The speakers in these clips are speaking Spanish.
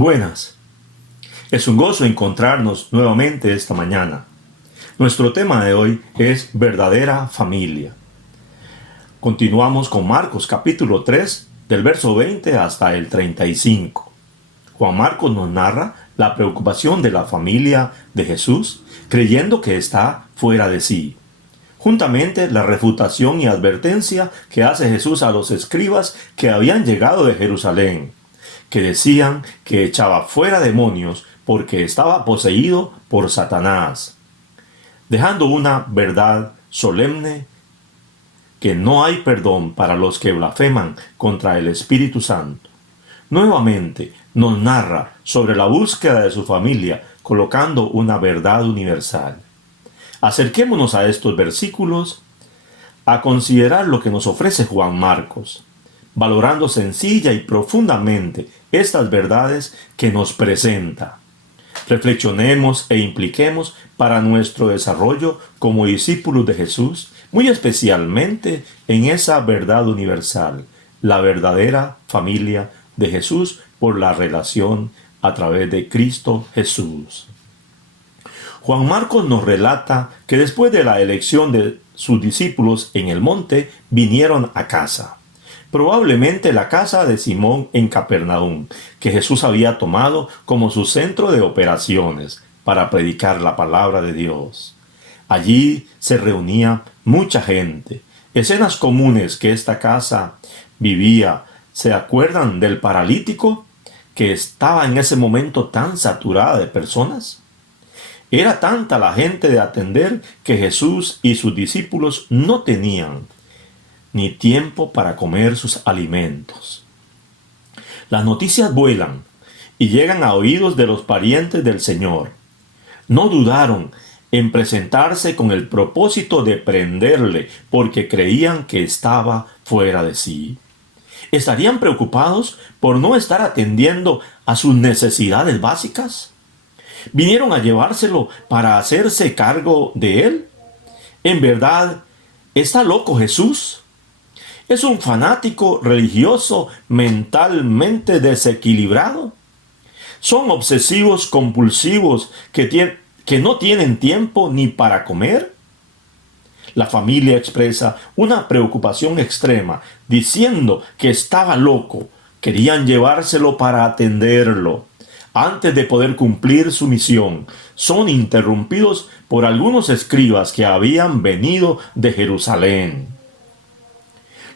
Buenas, es un gozo encontrarnos nuevamente esta mañana. Nuestro tema de hoy es verdadera familia. Continuamos con Marcos capítulo 3, del verso 20 hasta el 35. Juan Marcos nos narra la preocupación de la familia de Jesús, creyendo que está fuera de sí. Juntamente la refutación y advertencia que hace Jesús a los escribas que habían llegado de Jerusalén, que decían que echaba fuera demonios porque estaba poseído por Satanás, dejando una verdad solemne que no hay perdón para los que blasfeman contra el Espíritu Santo. Nuevamente nos narra sobre la búsqueda de su familia, colocando una verdad universal. Acerquémonos a estos versículos a considerar lo que nos ofrece Juan Marcos, valorando sencilla y profundamente estas verdades que nos presenta. Reflexionemos e impliquemos para nuestro desarrollo como discípulos de Jesús, muy especialmente en esa verdad universal, la verdadera familia de Jesús por la relación a través de Cristo Jesús. Juan Marcos nos relata que después de la elección de sus discípulos en el monte, vinieron a casa. Probablemente la casa de Simón en Capernaum, que Jesús había tomado como su centro de operaciones para predicar la palabra de Dios. Allí se reunía mucha gente. Escenas comunes que esta casa vivía. ¿Se acuerdan del paralítico que estaba en ese momento tan saturada de personas? Era tanta la gente de atender que Jesús y sus discípulos no tenían ni tiempo para comer sus alimentos. Las noticias vuelan y llegan a oídos de los parientes del Señor. No dudaron en presentarse con el propósito de prenderle porque creían que estaba fuera de sí. ¿Estarían preocupados por no estar atendiendo a sus necesidades básicas? ¿Vinieron a llevárselo para hacerse cargo de él? ¿En verdad está loco Jesús? ¿Es un fanático religioso mentalmente desequilibrado? ¿Son obsesivos compulsivos que no tienen tiempo ni para comer? La familia expresa una preocupación extrema, diciendo que estaba loco. Querían llevárselo para atenderlo. Antes de poder cumplir su misión, son interrumpidos por algunos escribas que habían venido de Jerusalén.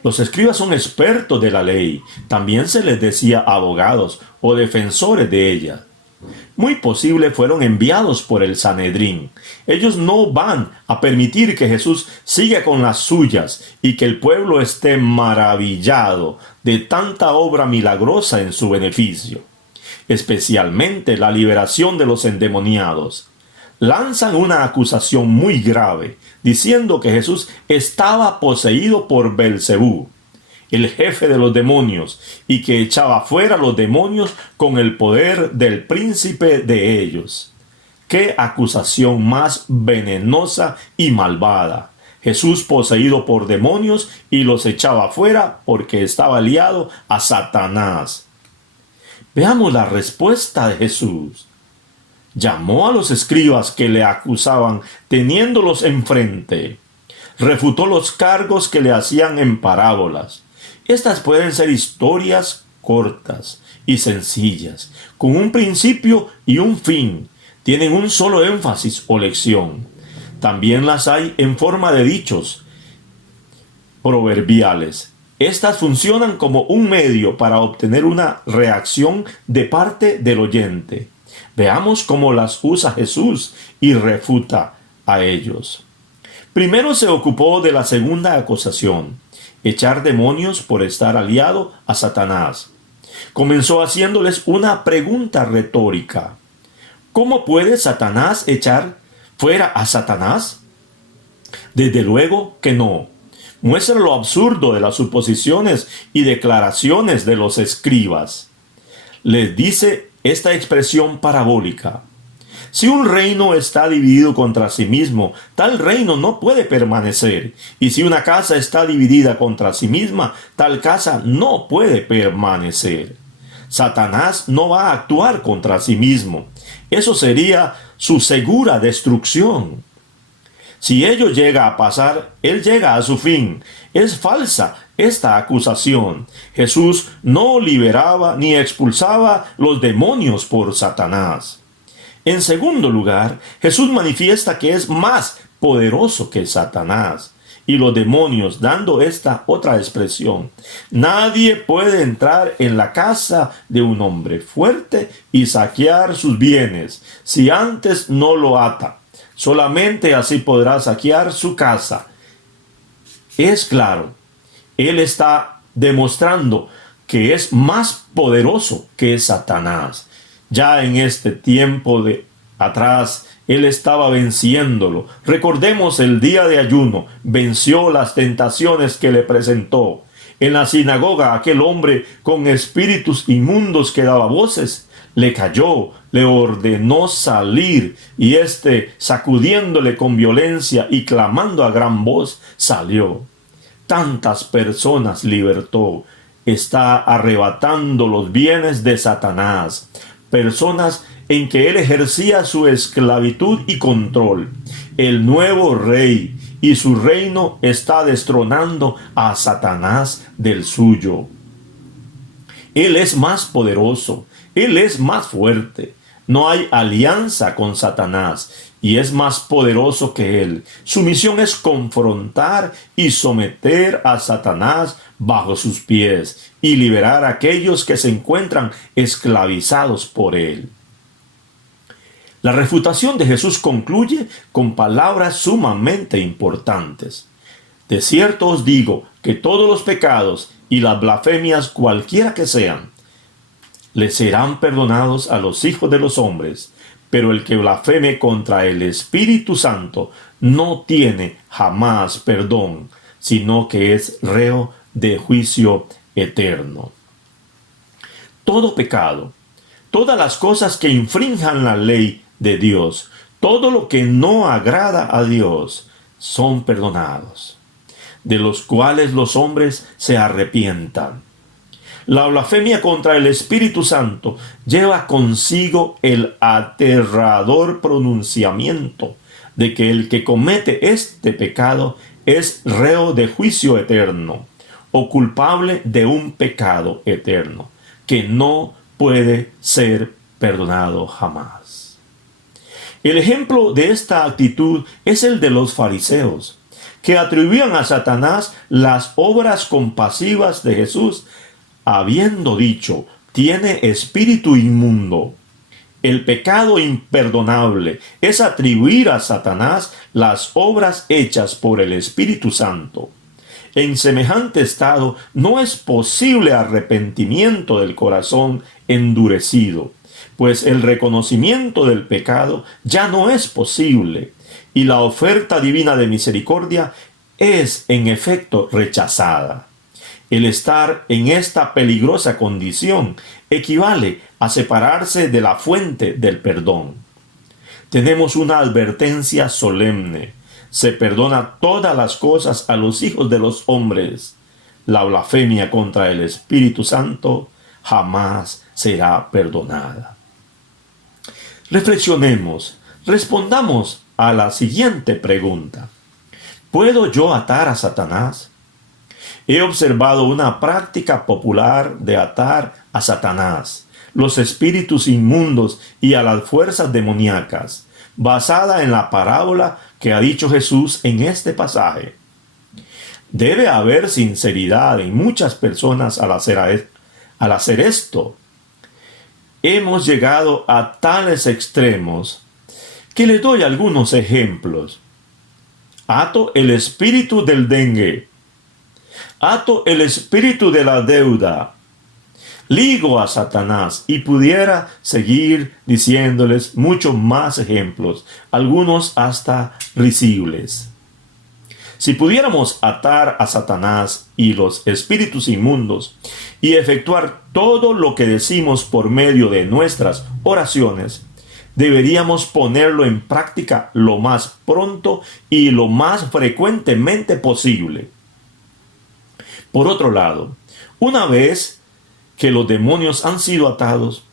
Los escribas son expertos de la ley. También se les decía abogados o defensores de ella. Muy posible fueron enviados por el Sanedrín. Ellos no van a permitir que Jesús siga con las suyas y que el pueblo esté maravillado de tanta obra milagrosa en su beneficio. Especialmente la liberación de los endemoniados. Lanzan una acusación muy grave, diciendo que Jesús estaba poseído por Belcebú, el jefe de los demonios, y que echaba fuera los demonios con el poder del príncipe de ellos. ¡Qué acusación más venenosa y malvada! Jesús poseído por demonios y los echaba fuera porque estaba aliado a Satanás. Veamos la respuesta de Jesús. Llamó a los escribas que le acusaban teniéndolos enfrente. Refutó los cargos que le hacían en parábolas. Estas pueden ser historias cortas y sencillas, con un principio y un fin. Tienen un solo énfasis o lección. También las hay en forma de dichos proverbiales. Estas funcionan como un medio para obtener una reacción de parte del oyente. Veamos cómo las usa Jesús y refuta a ellos. Primero se ocupó de la segunda acusación, echar demonios por estar aliado a Satanás. Comenzó haciéndoles una pregunta retórica. ¿Cómo puede Satanás echar fuera a Satanás? Desde luego que no. Muestra lo absurdo de las suposiciones y declaraciones de los escribas. Les dice esta expresión parabólica. Si un reino está dividido contra sí mismo, tal reino no puede permanecer. Y si una casa está dividida contra sí misma, tal casa no puede permanecer. Satanás no va a actuar contra sí mismo. Eso sería su segura destrucción. Si ello llega a pasar, él llega a su fin. Es falsa esta acusación. Jesús no liberaba ni expulsaba los demonios por Satanás. En segundo lugar, Jesús manifiesta que es más poderoso que Satanás y los demonios, dando esta otra expresión: nadie puede entrar en la casa de un hombre fuerte y saquear sus bienes si antes no lo ata. Solamente así podrá saquear su casa. Es claro, él está demostrando que es más poderoso que Satanás. Ya en este tiempo de atrás, él estaba venciéndolo. Recordemos el día de ayuno, venció las tentaciones que le presentó. En la sinagoga, aquel hombre con espíritus inmundos que daba voces, le cayó, le ordenó salir, y éste, sacudiéndole con violencia y clamando a gran voz, salió. Tantas personas libertó. Está arrebatando los bienes de Satanás. Personas en que él ejercía su esclavitud y control. El nuevo rey y su reino está destronando a Satanás del suyo. Él es más poderoso, él es más fuerte. No hay alianza con Satanás y es más poderoso que él. Su misión es confrontar y someter a Satanás bajo sus pies y liberar a aquellos que se encuentran esclavizados por él. La refutación de Jesús concluye con palabras sumamente importantes. De cierto os digo que todos los pecados y las blasfemias, cualquiera que sean, les serán perdonados a los hijos de los hombres, pero el que blasfeme contra el Espíritu Santo no tiene jamás perdón, sino que es reo de juicio eterno. Todo pecado, todas las cosas que infrinjan la ley de Dios, todo lo que no agrada a Dios, son perdonados, de los cuales los hombres se arrepientan. La blasfemia contra el Espíritu Santo lleva consigo el aterrador pronunciamiento de que el que comete este pecado es reo de juicio eterno o culpable de un pecado eterno que no puede ser perdonado jamás. El ejemplo de esta actitud es el de los fariseos, que atribuían a Satanás las obras compasivas de Jesús, habiendo dicho: tiene espíritu inmundo. El pecado imperdonable es atribuir a Satanás las obras hechas por el Espíritu Santo. En semejante estado no es posible arrepentimiento del corazón endurecido, pues el reconocimiento del pecado ya no es posible, y la oferta divina de misericordia es en efecto rechazada. El estar en esta peligrosa condición equivale a separarse de la fuente del perdón. Tenemos una advertencia solemne: se perdona todas las cosas a los hijos de los hombres. La blasfemia contra el Espíritu Santo jamás será perdonada. Reflexionemos, respondamos a la siguiente pregunta: ¿puedo yo atar a Satanás? He observado una práctica popular de atar a Satanás, los espíritus inmundos y a las fuerzas demoníacas, basada en la parábola que ha dicho Jesús en este pasaje. Debe haber sinceridad en muchas personas al hacer esto. Hemos llegado a tales extremos que les doy algunos ejemplos. Ato el espíritu del dengue. Ato el espíritu de la deuda. Ligo a Satanás, y pudiera seguir diciéndoles muchos más ejemplos, algunos hasta risibles. Si pudiéramos atar a Satanás y los espíritus inmundos y efectuar todo lo que decimos por medio de nuestras oraciones, deberíamos ponerlo en práctica lo más pronto y lo más frecuentemente posible. Por otro lado, una vez que los demonios han sido atados,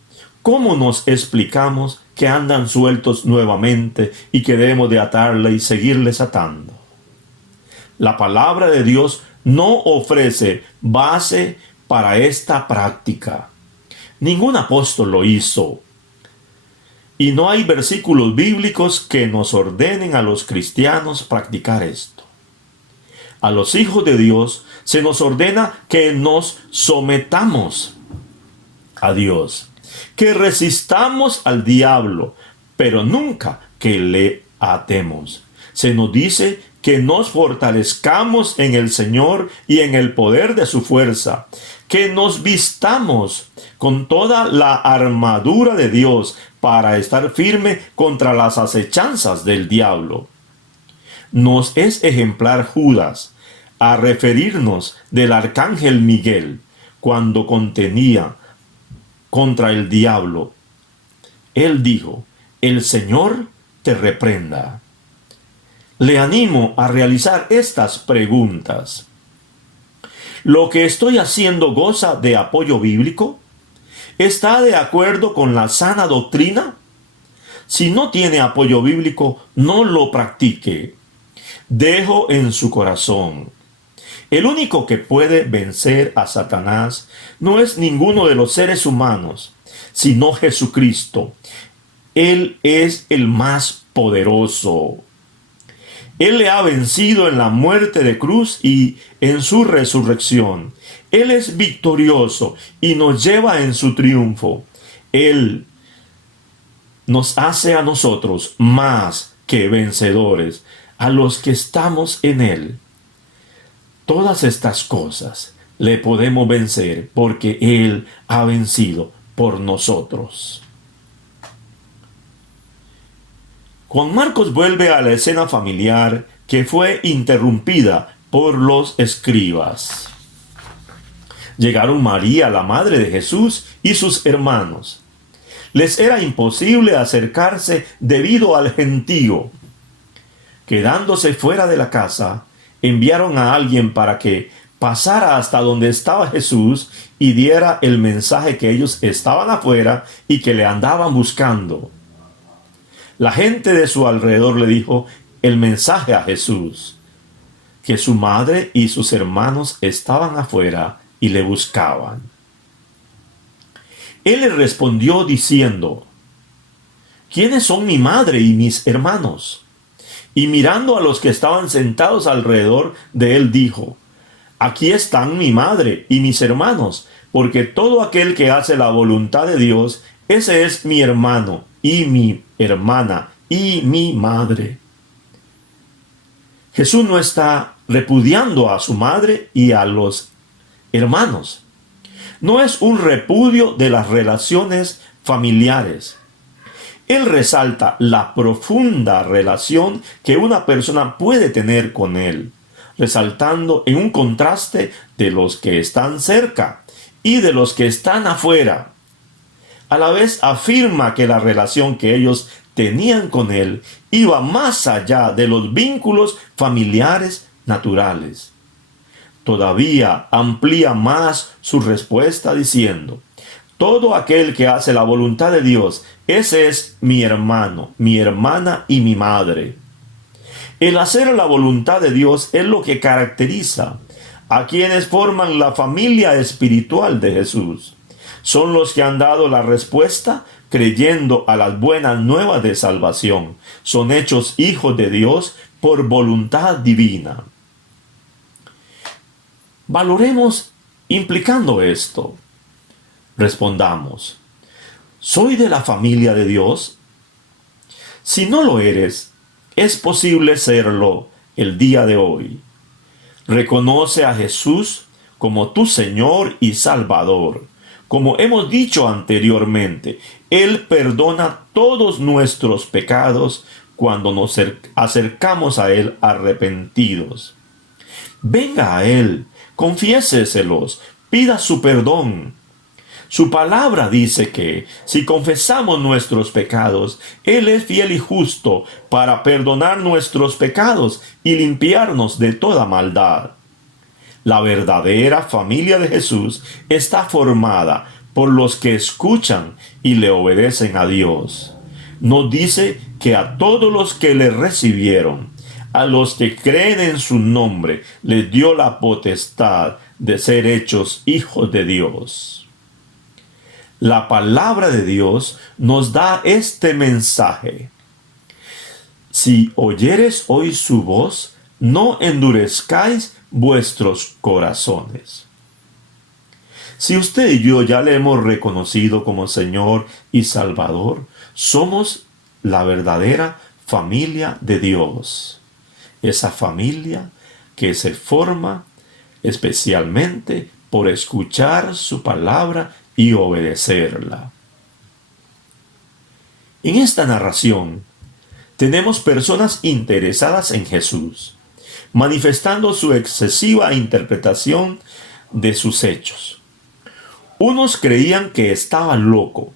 ¿cómo nos explicamos que andan sueltos nuevamente y que debemos de atarle y seguirles atando? La palabra de Dios no ofrece base para esta práctica. Ningún apóstol lo hizo. Y no hay versículos bíblicos que nos ordenen a los cristianos practicar esto. A los hijos de Dios se nos ordena que nos sometamos a Dios, que resistamos al diablo, pero nunca que le atemos. Se nos dice que nos fortalezcamos en el Señor y en el poder de su fuerza, que nos vistamos con toda la armadura de Dios para estar firme contra las acechanzas del diablo. Nos es ejemplar Judas a referirnos del arcángel Miguel cuando contenía contra el diablo. Él dijo: el Señor te reprenda. Le animo a realizar estas preguntas. ¿Lo que estoy haciendo goza de apoyo bíblico? ¿Está de acuerdo con la sana doctrina? Si no tiene apoyo bíblico, no lo practique. Dejo en su corazón: el único que puede vencer a Satanás no es ninguno de los seres humanos, sino Jesucristo. Él es el más poderoso. Él le ha vencido en la muerte de cruz y en su resurrección. Él es victorioso y nos lleva en su triunfo. Él nos hace a nosotros más que vencedores, a los que estamos en Él. Todas estas cosas le podemos vencer porque Él ha vencido por nosotros. Juan Marcos vuelve a la escena familiar que fue interrumpida por los escribas. Llegaron María, la madre de Jesús, y sus hermanos. Les era imposible acercarse debido al gentío. Quedándose fuera de la casa, enviaron a alguien para que pasara hasta donde estaba Jesús y diera el mensaje que ellos estaban afuera y que le andaban buscando. La gente de su alrededor le dijo el mensaje a Jesús, que su madre y sus hermanos estaban afuera y le buscaban. Él le respondió diciendo: ¿quiénes son mi madre y mis hermanos? Y mirando a los que estaban sentados alrededor de él dijo: aquí están mi madre y mis hermanos, porque todo aquel que hace la voluntad de Dios, ese es mi hermano y mi hermana y mi madre. Jesús no está repudiando a su madre y a los hermanos. No es un repudio de las relaciones familiares. Él resalta la profunda relación que una persona puede tener con Él, resaltando en un contraste de los que están cerca y de los que están afuera. A la vez afirma que la relación que ellos tenían con Él iba más allá de los vínculos familiares naturales. Todavía amplía más su respuesta diciendo: todo aquel que hace la voluntad de Dios, ese es mi hermano, mi hermana y mi madre. El hacer la voluntad de Dios es lo que caracteriza a quienes forman la familia espiritual de Jesús. Son los que han dado la respuesta creyendo a las buenas nuevas de salvación. Son hechos hijos de Dios por voluntad divina. Valoremos implicando esto. Respondamos: ¿soy de la familia de Dios? Si no lo eres, es posible serlo el día de hoy. Reconoce a Jesús como tu Señor y Salvador. Como hemos dicho anteriormente, Él perdona todos nuestros pecados cuando nos acercamos a Él arrepentidos. Venga a Él, confiéseselos, pida su perdón. Su palabra dice que si confesamos nuestros pecados, Él es fiel y justo para perdonar nuestros pecados y limpiarnos de toda maldad. La verdadera familia de Jesús está formada por los que escuchan y le obedecen a Dios. Nos dice que a todos los que le recibieron, a los que creen en su nombre, les dio la potestad de ser hechos hijos de Dios. La palabra de Dios nos da este mensaje. Si oyeres hoy su voz, no endurezcáis vuestros corazones. Si usted y yo ya le hemos reconocido como Señor y Salvador, somos la verdadera familia de Dios. Esa familia que se forma especialmente por escuchar su palabra y obedecerla. En esta narración tenemos personas interesadas en Jesús, manifestando su excesiva interpretación de sus hechos. Unos creían que estaba loco,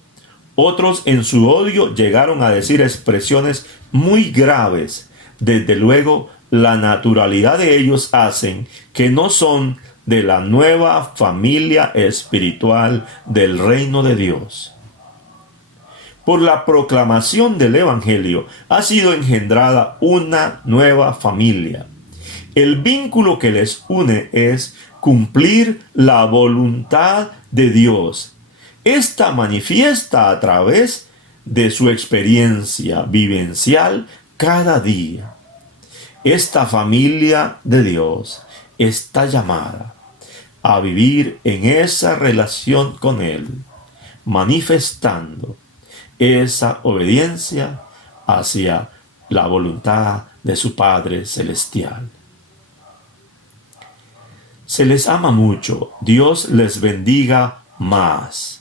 otros en su odio llegaron a decir expresiones muy graves. Desde luego, la naturalidad de ellos hacen que no son de la nueva familia espiritual del reino de Dios. Por la proclamación del Evangelio ha sido engendrada una nueva familia. El vínculo que les une es cumplir la voluntad de Dios. Esta manifiesta a través de su experiencia vivencial cada día. Esta familia de Dios está llamada a vivir en esa relación con Él, manifestando esa obediencia hacia la voluntad de su Padre Celestial. Se les ama mucho. Dios les bendiga más.